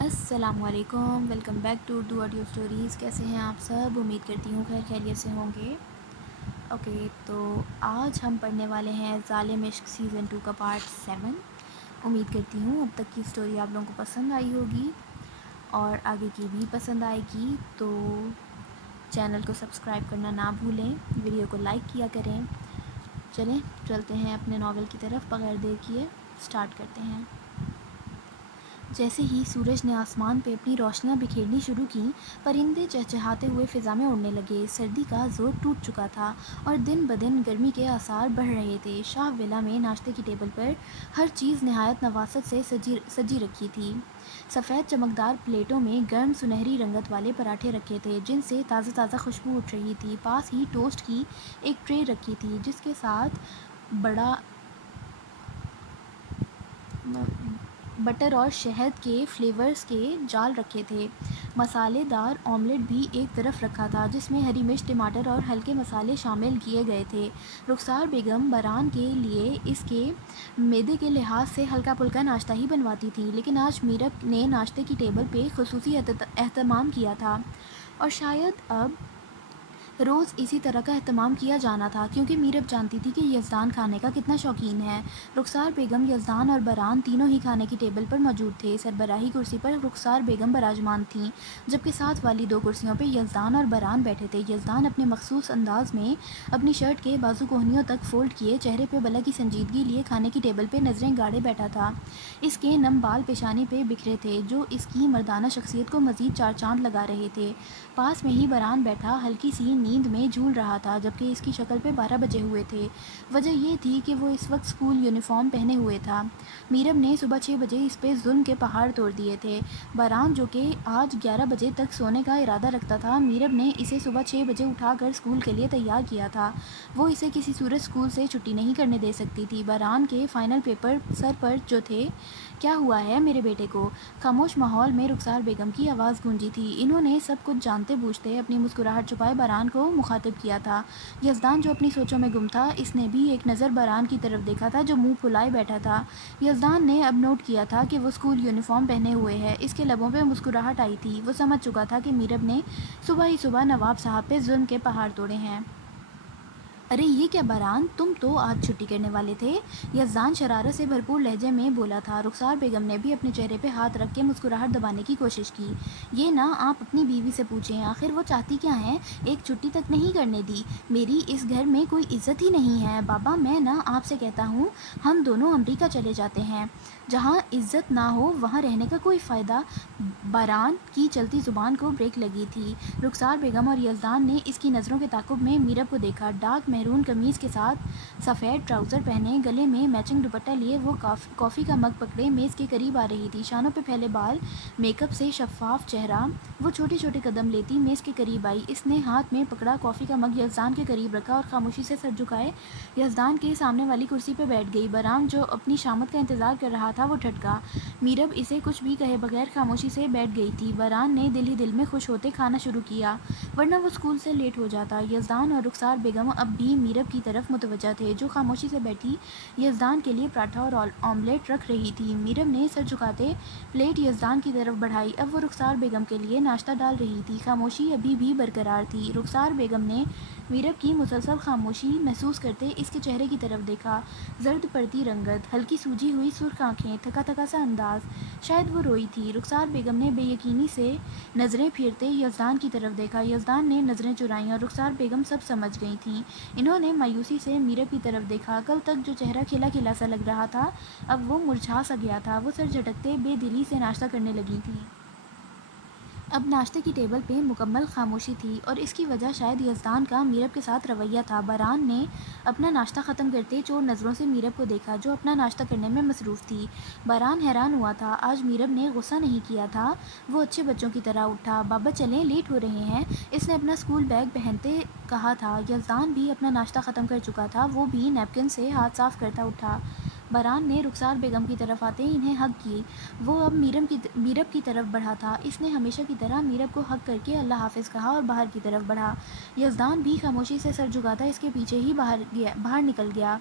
السلام علیکم، welcome back to Urdu audio stories. کیسے ہیں آپ سب؟ امید کرتی ہوں خیر خیریت سے ہوں گے۔ اوکے، تو آج ہم پڑھنے والے ہیں ظالم عشق سیزن 2 کا پارٹ 7۔ امید کرتی ہوں اب تک کی اسٹوری آپ لوگوں کو پسند آئی ہوگی اور آگے کی بھی پسند آئے گی، تو چینل کو سبسکرائب کرنا نہ بھولیں، ویڈیو کو لائک کیا کریں۔ چلیں چلتے ہیں اپنے ناول کی طرف، بغیر دیر کیے سٹارٹ کرتے ہیں۔ جیسے ہی سورج نے آسمان پہ اپنی روشنیاں بکھیرنی شروع کیں، پرندے چہچہاتے ہوئے فضا میں اڑنے لگے۔ سردی کا زور ٹوٹ چکا تھا اور دن بدن گرمی کے آثار بڑھ رہے تھے۔ شاہ ویلا میں ناشتے کی ٹیبل پر ہر چیز نہایت نوازت سے سجی رکھی تھی۔ سفید چمکدار پلیٹوں میں گرم سنہری رنگت والے پراٹھے رکھے تھے جن سے تازہ تازہ خوشبو اٹھ رہی تھی۔ پاس ہی ٹوسٹ کی ایک ٹرے رکھی تھی جس کے ساتھ بٹر اور شہد کے فلیورز کے جال رکھے تھے۔ مسالے دار آملیٹ بھی ایک طرف رکھا تھا جس میں ہری مرچ، ٹماٹر اور ہلکے مسالے شامل کیے گئے تھے۔ رخسار بیگم باران کے لیے اس کے معدے کے لحاظ سے ہلکا پھلکا ناشتہ ہی بنواتی تھی، لیکن آج میرب نے ناشتے کی ٹیبل پہ خصوصی اہتمام کیا تھا، اور شاید اب روز اسی طرح کا اہتمام کیا جانا تھا، کیونکہ میرب جانتی تھی کہ یزدان کھانے کا کتنا شوقین ہے۔ رخسار بیگم، یزدان اور باران تینوں ہی کھانے کی ٹیبل پر موجود تھے۔ سربراہی کرسی پر رخسار بیگم براجمان تھیں، جبکہ ساتھ والی دو کرسیوں پہ یزدان اور باران بیٹھے تھے۔ یزدان اپنے مخصوص انداز میں اپنی شرٹ کے بازو کوہنیوں تک فولڈ کیے، چہرے پہ بلا کی سنجیدگی لیے کھانے کی ٹیبل پہ نظریں گاڑے بیٹھا تھا۔ اس کے نم بال پیشانی پہ بکھرے تھے جو اس کی مردانہ شخصیت کو مزید چار چاند لگا رہے تھے۔ پاس میں ہی باران بیٹھا ہلکی سی نیند میں جھول رہا تھا، جبکہ اس کی شکل پہ 12 بجے ہوئے تھے۔ وجہ یہ تھی کہ وہ اس وقت اسکول یونیفارم پہنے ہوئے تھا۔ میرب نے صبح 6 بجے اس پہ ظلم کے پہاڑ توڑ دیے تھے۔ باران جو کہ آج 11 بجے تک سونے کا ارادہ رکھتا تھا، میرب نے اسے صبح 6 بجے اٹھا کر اسکول کے لیے تیار کیا تھا۔ وہ اسے کسی صورت اسکول سے چھٹی نہیں کرنے دے سکتی تھی۔ باران کے فائنل پیپر سر پر جو تھے۔ کیا ہوا ہے میرے بیٹے کو؟ خاموش ماحول میں رخسار بیگم کی آواز گونجی تھی۔ انہوں نے سب کچھ جانتے بوجھتے اپنی مسکراہٹ چھپائے باران کو مخاطب کیا تھا۔ یزدان جو اپنی سوچوں میں گم تھا، اس نے بھی ایک نظر باران کی طرف دیکھا تھا جو منہ پھلائے بیٹھا تھا۔ یزدان نے اب نوٹ کیا تھا کہ وہ اسکول یونیفارم پہنے ہوئے ہے۔ اس کے لبوں پہ مسکراہٹ آئی تھی۔ وہ سمجھ چکا تھا کہ میرب نے صبح ہی صبح نواب صاحب پہ ظلم کے پہاڑ توڑے ہیں۔ ارے یہ کیا باران، تم تو آج چھٹی کرنے والے تھے؟ یزدان شرارت سے بھرپور لہجے میں بولا تھا۔ رخسار بیگم نے بھی اپنے چہرے پہ ہاتھ رکھ کے مسکراہٹ دبانے کی کوشش کی۔ یہ نا آپ اپنی بیوی سے پوچھیں، آخر وہ چاہتی کیا ہیں؟ ایک چھٹی تک نہیں کرنے دی۔ میری اس گھر میں کوئی عزت ہی نہیں ہے۔ بابا میں نا آپ سے کہتا ہوں، ہم دونوں امریکہ چلے جاتے ہیں۔ جہاں عزت نہ ہو وہاں رہنے کا کوئی فائدہ۔ باران کی چلتی زبان کو بریک لگی تھی۔ رخسار بیگم اور یزدان نے اس کی نظروں کے تعاقب میں میرب کو دیکھا۔ ڈارک میرون قمیض کے ساتھ سفید ٹراؤزر پہنے، گلے میں میچنگ دوپٹہ لیے وہ کافی کا مگ پکڑے میز کے قریب آ رہی تھی۔ شانوں پہ پھیلے بال، میک اپ سے شفاف چہرہ، وہ چھوٹے چھوٹے قدم لیتی میز کے قریب آئی۔ اس نے ہاتھ میں پکڑا کافی کا مگ یزدان کے قریب رکھا اور خاموشی سے سر جھکائے یزدان کے سامنے والی کرسی پہ بیٹھ گئی۔ باران جو اپنی شامت کا انتظار کر رہا تھا وہ ٹھٹکا۔ میرب اسے کچھ بھی کہے بغیر خاموشی سے بیٹھ گئی تھی۔ باران نے دل ہی دل میں خوش ہوتے کھانا شروع کیا، ورنہ وہ اسکول سے لیٹ ہو جاتا۔ یزدان اور رخسار بیگم اب بھی میرب کی طرف متوجہ تھے جو خاموشی سے بیٹھی یزدان کے لیے پراٹھا اور آملیٹ رکھ رہی تھی۔ میرب نے سر جھکاتے پلیٹ یزدان کی طرف بڑھائی۔ اب وہ رخسار بیگم کے لیے ناشتہ ڈال رہی تھی۔ خاموشی ابھی بھی برقرار تھی۔ رخسار بیگم نے میرب کی مسلسل خاموشی محسوس کرتے اس کے چہرے کی طرف دیکھا۔ زرد پڑتی رنگت، ہلکی سوجی ہوئی سرخ آنکھیں، تھکا تھکا سا انداز، شاید وہ روئی تھی۔ رخسار بیگم نے بے یقینی سے نظریں پھیرتے یزدان کی طرف دیکھا۔ یزدان نے نظریں چرائیں اور رخسار بیگم سب سمجھ گئی تھیں۔ انہوں نے مایوسی سے میرب کی طرف دیکھا۔ کل تک جو چہرہ کھلا کھلا سا لگ رہا تھا اب وہ مرجھا سا گیا تھا۔ وہ سر جھٹکتے بے دلی سے ناشتہ کرنے لگی تھیں۔ اب ناشتے کی ٹیبل پہ مکمل خاموشی تھی اور اس کی وجہ شاید یزدان کا میرب کے ساتھ رویہ تھا۔ باران نے اپنا ناشتہ ختم کرتے چور نظروں سے میرب کو دیکھا جو اپنا ناشتہ کرنے میں مصروف تھی۔ باران حیران ہوا تھا، آج میرب نے غصہ نہیں کیا تھا۔ وہ اچھے بچوں کی طرح اٹھا۔ بابا چلیں، لیٹ ہو رہے ہیں، اس نے اپنا اسکول بیگ پہنتے کہا تھا۔ یزدان بھی اپنا ناشتہ ختم کر چکا تھا، وہ بھی نیپکن سے ہاتھ صاف کرتا اٹھا۔ باران نے رخسار بیگم کی طرف آتے انہیں ہگ کی۔ وہ اب میرب کی طرف بڑھا تھا۔ اس نے ہمیشہ کی طرح میرب کو ہگ کر کے اللہ حافظ کہا اور باہر کی طرف بڑھا۔ یزدان بھی خاموشی سے سر جھکاتا اس کے پیچھے ہی باہر نکل گیا۔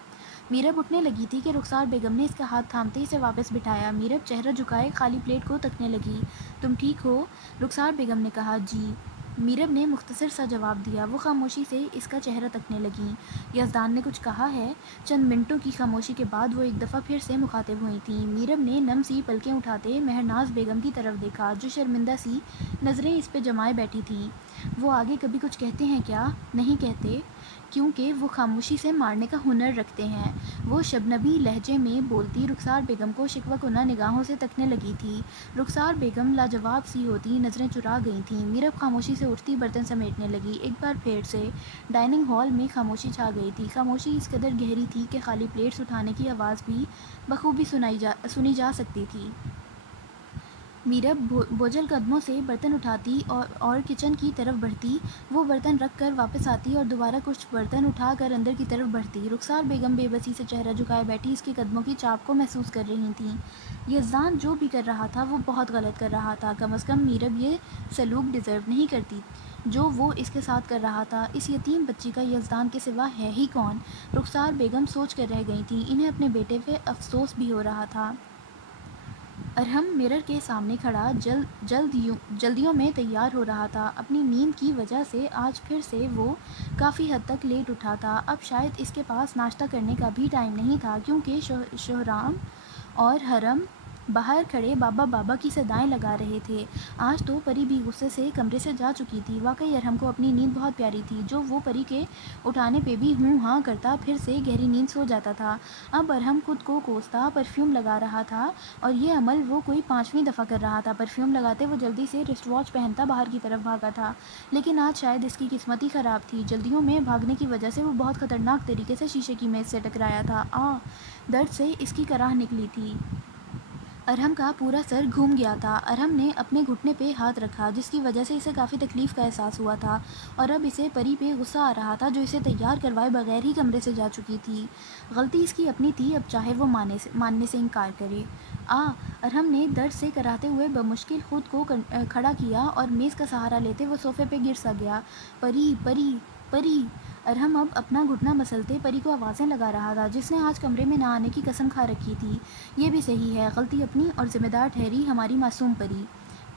میرب اٹھنے لگی تھی کہ رخسار بیگم نے اس کا ہاتھ تھامتے اسے واپس بٹھایا۔ میرب چہرہ جھکائے خالی پلیٹ کو تکنے لگی۔ تم ٹھیک ہو؟ رخسار بیگم نے کہا۔ جی۔ میرب نے مختصر سا جواب دیا۔ وہ خاموشی سے اس کا چہرہ تکنے لگیں۔ یزدان نے کچھ کہا ہے؟ چند منٹوں کی خاموشی کے بعد وہ ایک دفعہ پھر سے مخاطب ہوئی تھیں۔ میرب نے نم سی پلکیں اٹھاتے مہرناز بیگم کی طرف دیکھا جو شرمندہ سی نظریں اس پہ جمائے بیٹھی تھیں۔ وہ آگے کبھی کچھ کہتے ہیں کیا؟ نہیں کہتے، کیونکہ وہ خاموشی سے مارنے کا ہنر رکھتے ہیں۔ وہ شبنمی لہجے میں بولتی رخسار بیگم کو شکوہ کنہ نگاہوں سے تکنے لگی تھی۔ رخسار بیگم لاجواب سی ہوتی نظریں چرا گئی تھیں۔ میرب خاموشی سے اٹھتی برتن سمیٹنے لگی۔ ایک بار پھر سے ڈائننگ ہال میں خاموشی چھا گئی تھی۔ خاموشی اس قدر گہری تھی کہ خالی پلیٹس اٹھانے کی آواز بھی بخوبی سنی جا سکتی تھی۔ میرب بوجھل قدموں سے برتن اٹھاتی اور کچن کی طرف بڑھتی۔ وہ برتن رکھ کر واپس آتی اور دوبارہ کچھ برتن اٹھا کر اندر کی طرف بڑھتی۔ رخسار بیگم بے بسی سے چہرہ جھکائے بیٹھی اس کے قدموں کی چاپ کو محسوس کر رہی تھیں۔ یزدان جو بھی کر رہا تھا وہ بہت غلط کر رہا تھا۔ کم از کم میرب یہ سلوک ڈیزرو نہیں کرتی جو وہ اس کے ساتھ کر رہا تھا۔ اس یتیم بچی کا یزدان کے سوا ہے ہی کون؟ رخسار بیگم سوچ کر رہ گئی تھیں۔ انہیں اپنے بیٹے پہ افسوس بھی ہو رہا تھا۔ ارحم مرر کے سامنے کھڑا جلدیوں میں تیار ہو رہا تھا۔ اپنی نیند کی وجہ سے آج پھر سے وہ کافی حد تک لیٹ اٹھا تھا۔ اب شاید اس کے پاس ناشتہ کرنے کا بھی ٹائم نہیں تھا کیونکہ شوہرام اور حرم باہر کھڑے بابا بابا کی صدائیں لگا رہے تھے۔ آج تو پری بھی غصے سے کمرے سے جا چکی تھی۔ واقعی ارحم کو اپنی نیند بہت پیاری تھی جو وہ پری کے اٹھانے پہ بھی ہوں ہاں کرتا پھر سے گہری نیند سو جاتا تھا۔ اب ارحم خود کو کوستا پرفیوم لگا رہا تھا اور یہ عمل وہ کوئی 5ویں دفعہ کر رہا تھا۔ پرفیوم لگاتے وہ جلدی سے رسٹ واچ پہنتا باہر کی طرف بھاگا تھا، لیکن آج شاید اس کی قسمت ہی خراب تھی۔ جلدیوں میں بھاگنے کی وجہ سے وہ بہت خطرناک طریقے سے شیشے کی میز سے ٹکرایا تھا۔ درد سے اس کی کراہ نکلی تھی۔ ارحم کا پورا سر گھوم گیا تھا۔ ارحم نے اپنے گھٹنے پہ ہاتھ رکھا جس کی وجہ سے اسے کافی تکلیف کا احساس ہوا تھا اور اب اسے پری پہ غصہ آ رہا تھا جو اسے تیار کروائے بغیر ہی کمرے سے جا چکی تھی۔ غلطی اس کی اپنی تھی، اب چاہے وہ ماننے سے انکار کرے۔ ارحم نے درد سے کراہتے ہوئے بمشکل خود کو کھڑا کیا اور میز کا سہارا لیتے وہ صوفے پہ گر سا گیا۔ پری پری پری۔ ارحم اب اپنا گھٹنا مسلتے پری کو آوازیں لگا رہا تھا جس نے آج کمرے میں نہ آنے کی قسم کھا رکھی تھی۔ یہ بھی صحیح ہے، غلطی اپنی اور ذمہ دار ٹھہری ہماری معصوم پری۔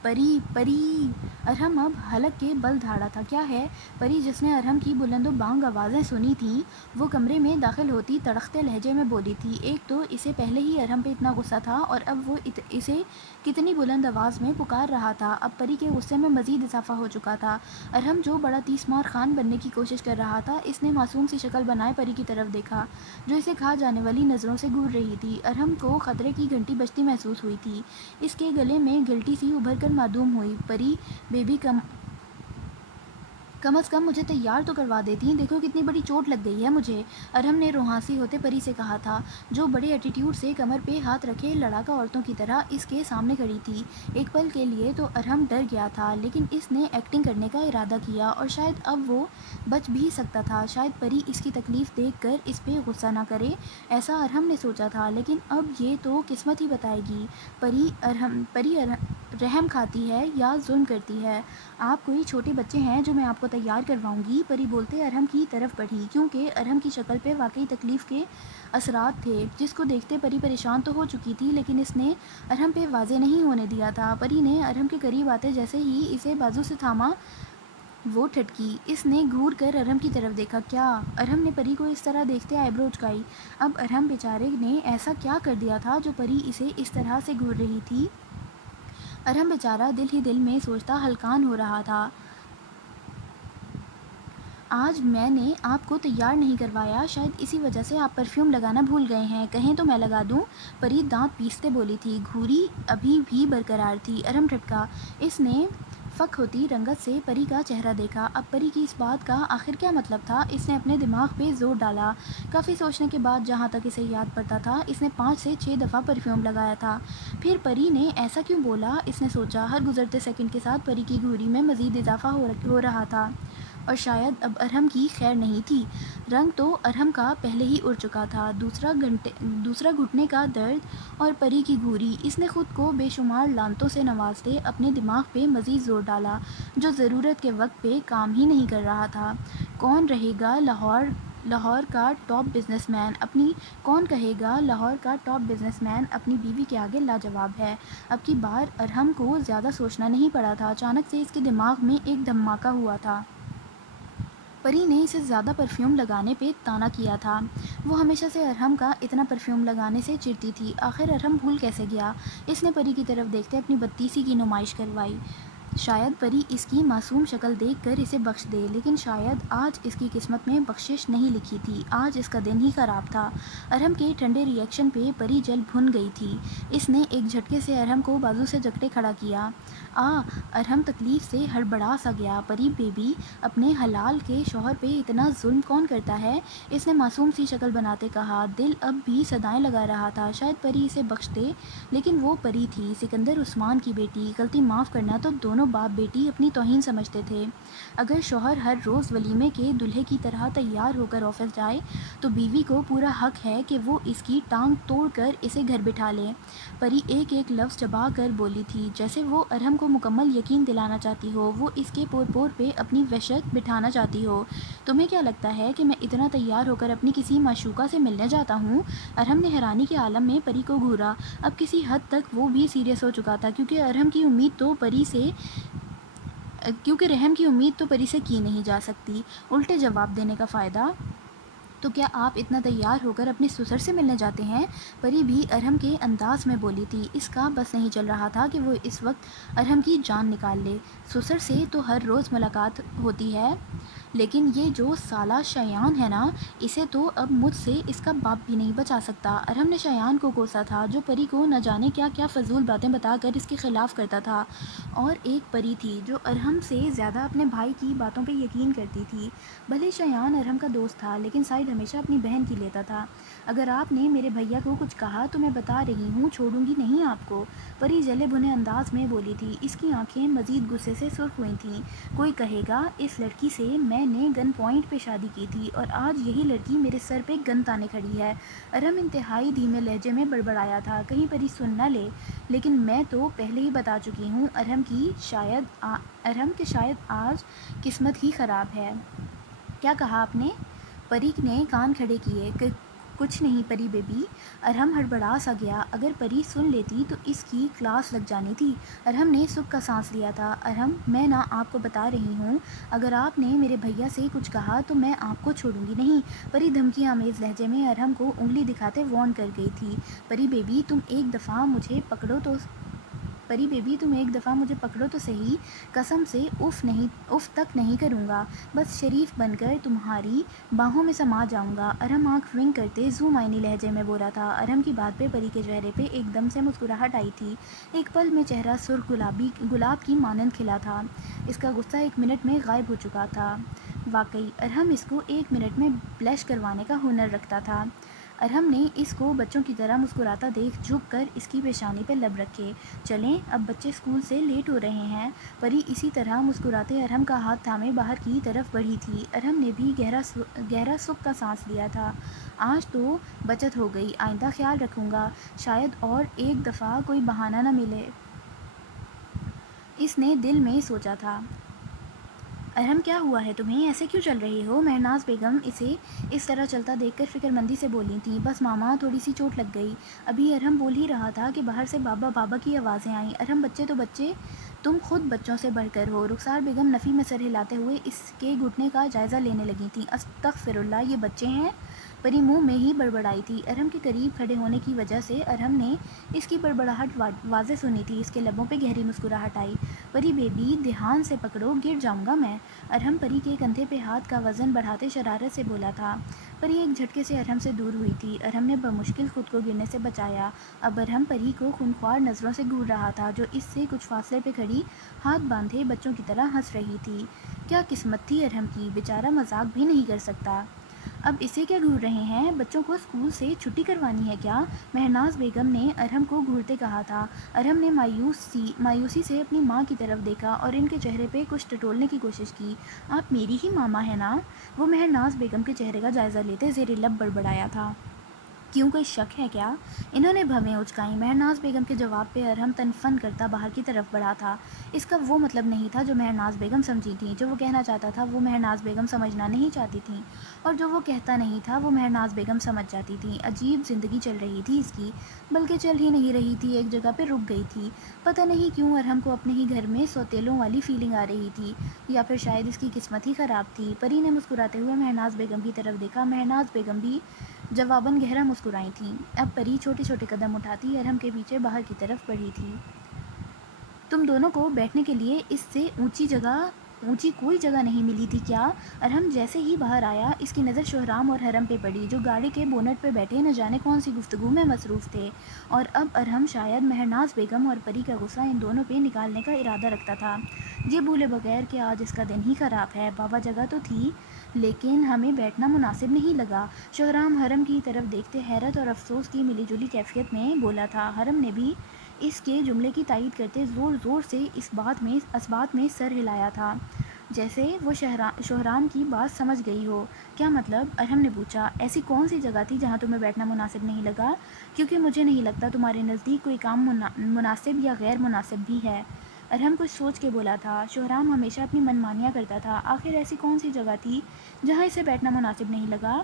پری پری۔ ارحم اب حلق کے بل دھاڑا تھا۔ کیا ہے؟ پری جس نے ارحم کی بلند و بانگ آوازیں سنی تھیں وہ کمرے میں داخل ہوتی تڑختے لہجے میں بولی تھی۔ ایک تو اسے پہلے ہی ارحم پہ اتنا غصہ تھا اور اب وہ اسے کتنی بلند آواز میں پکار رہا تھا۔ اب پری کے غصے میں مزید اضافہ ہو چکا تھا۔ ارحم جو بڑا تیس مار خان بننے کی کوشش کر رہا تھا اس نے معصوم سی شکل بنائے پری کی طرف دیکھا جو اسے کھا جانے والی نظروں سے گھور رہی تھی۔ ارحم کو خطرے کی گھنٹی بجتی محسوس ہوئی تھی۔ اس کے گلے میں گلٹی سی ابھر کر معدوم ہوئی۔ پری بیبی کم از کم مجھے تیار تو کروا دیتی، دیکھو کتنی بڑی چوٹ لگ گئی ہے مجھے، ارحم نے روحانسی ہوتے پری سے کہا تھا جو بڑے ایٹیٹیوڈ سے کمر پہ ہاتھ رکھے لڑاکا عورتوں کی طرح اس کے سامنے کھڑی تھی۔ ایک پل کے لیے تو ارحم ڈر گیا تھا لیکن اس نے ایکٹنگ کرنے کا ارادہ کیا اور شاید اب وہ بچ بھی سکتا تھا۔ شاید پری اس کی تکلیف دیکھ کر اس پہ غصہ نہ کرے، ایسا ارحم نے سوچا تھا، لیکن اب یہ تو قسمت ہی بتائے گی پری رحم کھاتی ہے یا ظلم کرتی ہے۔ آپ کوئی چھوٹے بچے ہیں جو میں آپ کو تیار کرواؤں گی؟ پری بولتے ارحم کی طرف بڑھی کیونکہ ارحم کی شکل پہ واقعی تکلیف کے اثرات تھے جس کو دیکھتے پری پریشان تو ہو چکی تھی لیکن اس نے ارحم پہ واضح نہیں ہونے دیا تھا۔ پری نے ارحم کے قریب آتے جیسے ہی اسے بازو سے تھاما وہ ٹھٹکی۔ اس نے گھور کر ارحم کی طرف دیکھا۔ کیا؟ ارحم نے پری کو اس طرح دیکھتے آئیبرو اچکائی۔ اب ارحم بیچارے نے ایسا کیا کر دیا تھا جو پری اسے اس طرح سے گھور رہی تھی؟ ارحم بیچارہ دل ہی دل میں سوچتا ہلکان ہو رہا تھا۔ آج میں نے آپ کو تیار نہیں کروایا، شاید اسی وجہ سے آپ پرفیوم لگانا بھول گئے ہیں، کہیں تو میں لگا دوں؟ پری دانت پیستے بولی تھی۔ گھوری ابھی بھی برقرار تھی۔ ارحم ٹھٹکا۔ اس نے فک ہوتی رنگت سے پری کا چہرہ دیکھا۔ اب پری کی اس بات کا آخر کیا مطلب تھا؟ اس نے اپنے دماغ پہ زور ڈالا۔ کافی سوچنے کے بعد جہاں تک اسے یاد پڑتا تھا اس نے 5 سے 6 دفعہ پرفیوم لگایا تھا۔ پھر پری نے ایسا کیوں بولا؟ اس نے سوچا۔ ہر گزرتے سیکنڈ کے ساتھ پری کی گھوری میں مزید اضافہ ہو رہا تھا اور شاید اب ارحم کی خیر نہیں تھی۔ رنگ تو ارحم کا پہلے ہی اڑ چکا تھا، دوسرا گھٹنے کا درد اور پری کی گھوری۔ اس نے خود کو بے شمار لعنتوں سے نوازتے اپنے دماغ پہ مزید زور ڈالا جو ضرورت کے وقت پہ کام ہی نہیں کر رہا تھا۔ کون رہے گا لاہور لاہور کا ٹاپ بزنس مین اپنی کون کہے گا لاہور کا ٹاپ بزنس مین اپنی بیوی کے آگے لاجواب ہے۔ اب کی بار ارحم کو زیادہ سوچنا نہیں پڑا تھا، اچانک سے اس کے دماغ میں ایک دھماکہ ہوا تھا۔ پری نے اسے زیادہ پرفیوم لگانے پہ طعنہ کیا تھا۔ وہ ہمیشہ سے ارحم کا اتنا پرفیوم لگانے سے چڑتی تھی، آخر ارحم بھول کیسے گیا؟ اس نے پری کی طرف دیکھتے اپنی بدتیسی کی نمائش کروائی۔ شاید پری اس کی معصوم شکل دیکھ کر اسے بخش دے، لیکن شاید آج اس کی قسمت میں بخشش نہیں لکھی تھی، آج اس کا دن ہی خراب تھا۔ ارحم کے ٹھنڈے ری ایکشن پہ پری جل بھن گئی تھی۔ اس نے ایک جھٹکے سے ارحم کو بازو سے جکڑے کھڑا کیا۔ ارحم تکلیف سے ہڑبڑا سا گیا۔ پری بیبی، اپنے حلال کے شوہر پہ اتنا ظلم کون کرتا ہے؟ اس نے معصوم سی شکل بناتے کہا۔ دل اب بھی صدائیں لگا رہا تھا، شاید پری اسے بخش دے، لیکن وہ پری تھی، سکندر عثمان کی بیٹی، غلطی معاف کرنا تو دونوں باپ بیٹی اپنی توہین سمجھتے تھے۔ اگر شوہر ہر روز ولیمے کے دلہے کی طرح تیار ہو کر آفس جائے تو بیوی کو پورا حق ہے کہ وہ اس کی ٹانگ توڑ کر اسے گھر بٹھا لے۔ پری ایک ایک لفظ چبا کر بولی تھی، جیسے وہ ارحم کو مکمل یقین دلانا چاہتی ہو، وہ اس کے پور پور پہ اپنی وحشت بٹھانا چاہتی ہو۔ تمہیں کیا لگتا ہے کہ میں اتنا تیار ہو کر اپنی کسی معشوقہ سے ملنے جاتا ہوں؟ ارحم نے حیرانی کے عالم میں پری کو گھورا۔ اب کسی حد تک وہ بھی سیریس ہو چکا تھا، کیونکہ رحم کی امید تو پری سے کی نہیں جا سکتی۔ الٹے جواب دینے کا فائدہ؟ تو کیا آپ اتنا تیار ہو کر اپنے سسر سے ملنے جاتے ہیں؟ پری بھی ارحم کے انداز میں بولی تھی۔ اس کا بس نہیں چل رہا تھا کہ وہ اس وقت ارحم کی جان نکال لے۔ سسر سے تو ہر روز ملاقات ہوتی ہے، لیکن یہ جو سالہ شایان ہے نا، اسے تو اب مجھ سے اس کا باپ بھی نہیں بچا سکتا۔ ارحم نے شایان کو کوسا تھا، جو پری کو نہ جانے کیا کیا فضول باتیں بتا کر اس کے خلاف کرتا تھا، اور ایک پری تھی جو ارحم سے زیادہ اپنے بھائی کی باتوں پہ یقین کرتی تھی۔ بھلے شایان ارحم کا دوست تھا، لیکن سائڈ ہمیشہ اپنی بہن کی لیتا تھا۔ اگر آپ نے میرے بھیا کو کچھ کہا تو میں بتا رہی ہوں، چھوڑوں گی نہیں آپ کو، پری جلے بھنے انداز میں بولی تھی۔ اس کی آنکھیں مزید غصے سے سرخ ہوئی تھیں۔ کوئی کہے گا اس لڑکی سے میں نے گن پوائنٹ پہ شادی کی تھی، اور آج یہی لڑکی میرے سر پہ گن تانے کھڑی ہے۔ ارحم انتہائی دھیمے لہجے میں بڑبڑایا تھا، کہیں پری سن نہ لے، لیکن میں تو پہلے ہی بتا چکی ہوں ارحم کی شاید آج قسمت ہی خراب ہے۔ کیا کہا آپ نے؟ پری نے کان کھڑے کیے۔ کچھ نہیں پری بیبی۔ ارحم ہڑبڑا سا گیا۔ اگر پری سن لیتی تو اس کی کلاس لگ جانی تھی۔ ارحم نے سکھ کا سانس لیا تھا۔ ارحم، میں نہ آپ کو بتا رہی ہوں، اگر آپ نے میرے بھیا سے کچھ کہا تو میں آپ کو چھوڑوں گی نہیں۔ پری دھمکی آمیز لہجے میں ارحم کو انگلی دکھاتے وارن کر گئی تھی۔ پری بیبی تم ایک دفعہ مجھے پکڑو تو صحیح، قسم سے اف تک نہیں کروں گا، بس شریف بن کر تمہاری باہوں میں سما جاؤں گا۔ ارحم آنکھ ونک کرتے ذو معنی لہجے میں بولا تھا۔ ارحم کی بات پہ پری کے چہرے پہ ایک دم سے مسکراہٹ آئی تھی۔ ایک پل میں چہرہ سرخ گلاب کی مانند کھلا تھا۔ اس کا غصہ 1 منٹ میں غائب ہو چکا تھا۔ واقعی ارحم اس کو 1 منٹ میں بلش کروانے کا ہنر رکھتا تھا۔ ارحم نے اس کو بچوں کی طرح مسکراتا دیکھ جھک کر اس کی پیشانی پہ لب رکھے۔ چلیں، اب بچے اسکول سے لیٹ ہو رہے ہیں۔ پری اسی طرح مسکراتے ارحم کا ہاتھ تھامے باہر کی طرف بڑھی تھی۔ ارحم نے بھی گہرا سکھ کا سانس لیا تھا۔ آج تو بچت ہو گئی، آئندہ خیال رکھوں گا، شاید اور ایک دفعہ کوئی بہانہ نہ ملے، اس نے دل میں سوچا تھا۔ ارحم، کیا ہوا ہے تمہیں؟ ایسے کیوں چل رہی ہو؟ مہناز بیگم اسے اس طرح چلتا دیکھ کر فکر مندی سے بولی تھیں۔ بس ماما، تھوڑی سی چوٹ لگ گئی۔ ابھی ارحم بول ہی رہا تھا کہ باہر سے بابا بابا کی آوازیں آئیں۔ ارحم، بچے تو بچے، تم خود بچوں سے بڑھ کر ہو۔ رخسار بیگم نفی میں سر ہلاتے ہوئے اس کے گھٹنے کا جائزہ لینے لگی تھیں۔ استغفراللہ، یہ بچے ہیں؟ پری منہ میں ہی بڑبڑائی تھی۔ ارحم کے قریب کھڑے ہونے کی وجہ سے ارحم نے اس کی بڑبڑاہٹ واضح سنی تھی۔ اس کے لبوں پہ گہری مسکراہٹ آئی۔ پری بیبی، دھیان سے پکڑو، گر جاؤں گا میں۔ ارحم پری کے کندھے پہ ہاتھ کا وزن بڑھاتے شرارت سے بولا تھا۔ پری ایک جھٹکے سے ارحم سے دور ہوئی تھی۔ ارحم نے بمشکل خود کو گرنے سے بچایا۔ اب ارحم پری کو خونخوار نظروں سے گھور رہا تھا، جو اس سے کچھ فاصلے پہ کھڑی ہاتھ باندھے بچوں کی طرح ہنس رہی تھی۔ کیا قسمت تھی ارحم کی، بیچارہ مذاق بھی نہیں کر سکتا۔ اب اسے کیا گھور رہے ہیں؟ بچوں کو اسکول سے چھٹی کروانی ہے کیا؟ مہناز بیگم نے ارحم کو گھورتے کہا تھا۔ ارحم نے مایوسی سے اپنی ماں کی طرف دیکھا اور ان کے چہرے پہ کچھ ٹٹولنے کی کوشش کی۔ آپ میری ہی ماما ہیں نا؟ وہ مہناز بیگم کے چہرے کا جائزہ لیتے زیر لب بڑبڑایا تھا۔ کیوں کوئی شک ہے کیا؟ انہوں نے بھویں اچکائیں۔ مہرناز بیگم کے جواب پہ ارہم تن کرتا باہر کی طرف بڑھا تھا۔ اس کا وہ مطلب نہیں تھا جو مہرناز بیگم سمجھی تھیں۔ جو وہ کہنا چاہتا تھا وہ مہرناز بیگم سمجھنا نہیں چاہتی تھیں، اور جو وہ کہتا نہیں تھا وہ مہرناز بیگم سمجھ جاتی تھیں۔ عجیب زندگی چل رہی تھی اس کی، بلکہ چل ہی نہیں رہی تھی، ایک جگہ پہ رک گئی تھی۔ پتہ نہیں کیوں ارہم کو اپنے ہی گھر میں سوتیلوں والی فیلنگ آ رہی تھی، یا پھر شاید اس کی قسمت ہی خراب تھی۔ پری نے مسکراتے ہوئے مہرناز بیگم کی طرف دیکھا۔ مہرناز بیگم بھی جواباً گہرا مسکرائی تھیں۔ اب پری چھوٹے چھوٹے قدم اٹھاتی ارہم کے پیچھے باہر کی طرف بڑھی تھی۔ تم دونوں کو بیٹھنے کے لیے اس سے اونچی کوئی جگہ نہیں ملی تھی کیا؟ ارہم جیسے ہی باہر آیا اس کی نظر شہرام اور حرم پہ پڑی، جو گاڑی کے بونٹ پہ بیٹھے نہ جانے کون سی گفتگو میں مصروف تھے، اور اب ارہم شاید مہرناز بیگم اور پری کا غصہ ان دونوں پہ نکالنے کا ارادہ رکھتا تھا۔ یہ بھولے بغیر کہ آج اس کا دن ہی خراب ہے۔ بابا جگہ تو تھی، لیکن ہمیں بیٹھنا مناسب نہیں لگا۔ شہرام حرم کی طرف دیکھتے حیرت اور افسوس کی ملی جلی کیفیت میں بولا تھا۔ حرم نے بھی اس کے جملے کی تائید کرتے زور زور سے اس بات میں سر ہلایا تھا، جیسے وہ شہرام کی بات سمجھ گئی ہو۔ کیا مطلب؟ ارہم نے پوچھا۔ ایسی کون سی جگہ تھی جہاں تمہیں بیٹھنا مناسب نہیں لگا؟ کیونکہ مجھے نہیں لگتا تمہارے نزدیک کوئی کام مناسب یا غیر مناسب بھی ہے۔ ارہم کچھ سوچ کے بولا تھا۔ شہرام ہمیشہ اپنی منمانیاں کرتا تھا، آخر ایسی کون سی جگہ تھی جہاں اسے بیٹھنا مناسب نہیں لگا؟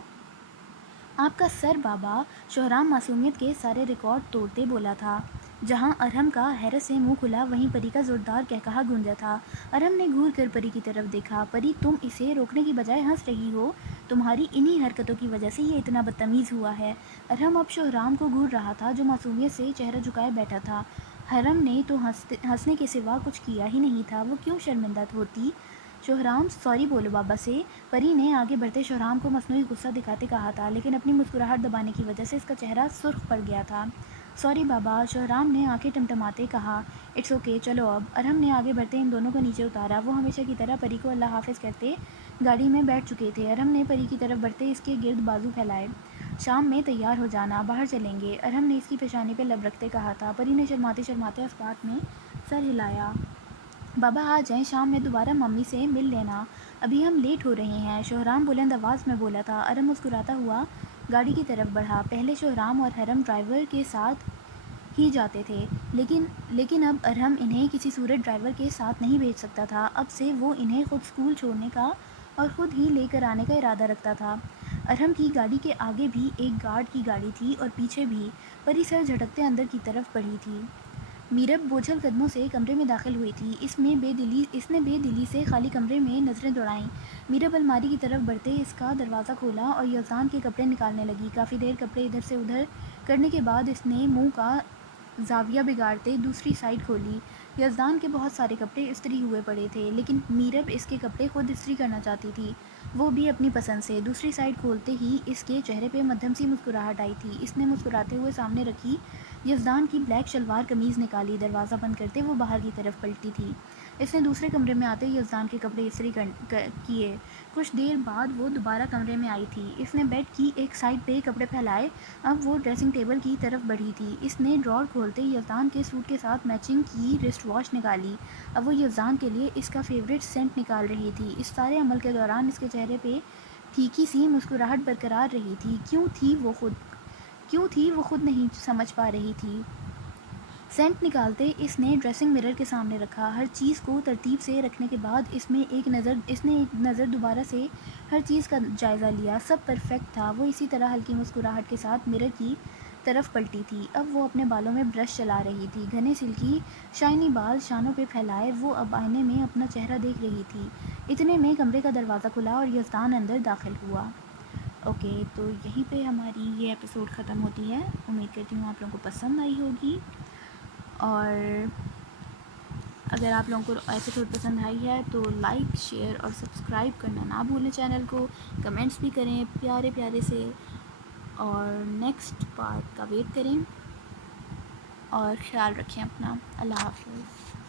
آپ کا سر بابا، شہرام معصومیت کے سارے ریکارڈ توڑتے بولا تھا۔ جہاں ارہم کا حیرت سے منہ کھلا وہیں پری کا زوردار قہقہا گونجا تھا۔ ارہم نے گھور کر پری کی طرف دیکھا۔ پری، تم اسے روکنے کی بجائے ہنس رہی ہو، تمہاری انہی حرکتوں کی وجہ سے یہ اتنا بدتمیز ہوا ہے۔ ارہم اب شہرام کو گھور رہا تھا، جو معصومیت سے چہرہ جھکائے بیٹھا تھا۔ حرم نے تو ہنسنے کے سوا کچھ کیا ہی نہیں تھا، وہ کیوں شرمندہ ہوتی؟ شہرام، سوری بولو بابا سے۔ پری نے آگے بڑھتے شہرام کو مصنوعی غصہ دکھاتے کہا تھا، لیکن اپنی مسکراہٹ دبانے کی وجہ سے اس کا چہرہ سرخ پڑ گیا تھا۔ سوری بابا، شہرام نے آنکھیں ٹمٹماتے کہا۔ اٹس اوکے، چلو اب۔ ارہم نے آگے بڑھتے ان دونوں کو نیچے اتارا۔ وہ ہمیشہ کی طرح پری کو اللہ حافظ کہتے گاڑی میں بیٹھ چکے تھے۔ ارہم نے پری کی طرف بڑھتے اس کے گرد بازو پھیلائے۔ شام میں تیار ہو جانا، باہر چلیں گے، ارہم نے اس کی پیشانی پہ لب رکھتے کہا تھا۔ پری نے شرماتے شرماتے اس بات میں سر ہلایا۔ بابا آ جائیں، شام میں دوبارہ ممی سے مل لینا، ابھی ہم لیٹ ہو رہے ہیں، شہرام بلند آواز میں بولا تھا۔ ارہم مسکراتا ہوا گاڑی کی طرف بڑھا۔ پہلے شہرام اور حرم ڈرائیور کے ساتھ ہی جاتے تھے، لیکن اب ارہم انہیں کسی صورت ڈرائیور کے ساتھ نہیں بھیج سکتا تھا۔ اب سے وہ انہیں خود اسکول چھوڑنے کا اور خود ہی لے کر آنے کا ارادہ رکھتا تھا۔ ارہم کی گاڑی کے آگے بھی ایک گارڈ کی گاڑی تھی اور پیچھے بھی۔ پری سر جھٹکتے اندر کی طرف بڑھی تھی۔ میرب بوجھل قدموں سے کمرے میں داخل ہوئی تھی۔ اس نے بے دلی سے خالی کمرے میں نظریں دوڑائیں۔ میرب الماری کی طرف بڑھتے اس کا دروازہ کھولا اور یزدان کے کپڑے نکالنے لگی۔ کافی دیر کپڑے ادھر سے ادھر کرنے کے بعد اس نے منہ کا زاویہ بگاڑتے دوسری سائڈ کھولی۔ یزدان کے بہت سارے کپڑے استری ہوئے پڑے تھے، لیکن میرب اس کے کپڑے خود استری کرنا چاہتی تھی، وہ بھی اپنی پسند سے۔ دوسری سائڈ کھولتے ہی اس کے چہرے پہ مدھم سی مسکراہٹ آئی تھی۔ اس نے مسکراتے ہوئے سامنے رکھی یزدان کی بلیک شلوار قمیض نکالی۔ دروازہ بند کرتے وہ باہر کی طرف پلٹی تھی۔ اس نے دوسرے کمرے میں آتے یزدان کے کپڑے استری کیے۔ کچھ دیر بعد وہ دوبارہ کمرے میں آئی تھی۔ اس نے بیڈ کی ایک سائڈ پہ کپڑے پھیلائے۔ اب وہ ڈریسنگ ٹیبل کی طرف بڑھی تھی۔ اس نے ڈرار کھولتے یزدان کے سوٹ کے ساتھ میچنگ کی رسٹ واچ نکالی۔ اب وہ یزدان کے لیے اس کا فیوریٹ سینٹ نکال رہی تھی۔ اس سارے عمل کے دوران اس کے چہرے پہ پھیکی سی مسکراہٹ برقرار رہی تھی۔ کیوں تھی وہ خود نہیں سمجھ پا رہی تھی۔ سینٹ نکالتے اس نے ڈریسنگ مرر کے سامنے رکھا۔ ہر چیز کو ترتیب سے رکھنے کے بعد اس نے ایک نظر دوبارہ سے ہر چیز کا جائزہ لیا۔ سب پرفیکٹ تھا۔ وہ اسی طرح ہلکی مسکراہٹ کے ساتھ مرر کی طرف پلٹی تھی۔ اب وہ اپنے بالوں میں برش چلا رہی تھی۔ گھنے سلکی شائنی بال شانوں پہ پھیلائے وہ اب آئینے میں اپنا چہرہ دیکھ رہی تھی۔ اتنے میں کمرے کا دروازہ کھلا اور یزدان اندر داخل ہوا۔ اوکے، تو یہیں پہ ہماری یہ ایپیسوڈ ختم ہوتی ہے۔ امید کرتی ہوں آپ لوگوں کو پسند آئی ہوگی، اور اگر آپ لوگوں کو ایپیسوڈ پسند آئی ہے تو لائک، شیئر اور سبسکرائب کرنا نہ بھولیں چینل کو، کمنٹس بھی کریں پیارے پیارے سے، اور نیکسٹ پارٹ کا ویٹ کریں، اور خیال رکھیں اپنا۔ اللہ حافظ۔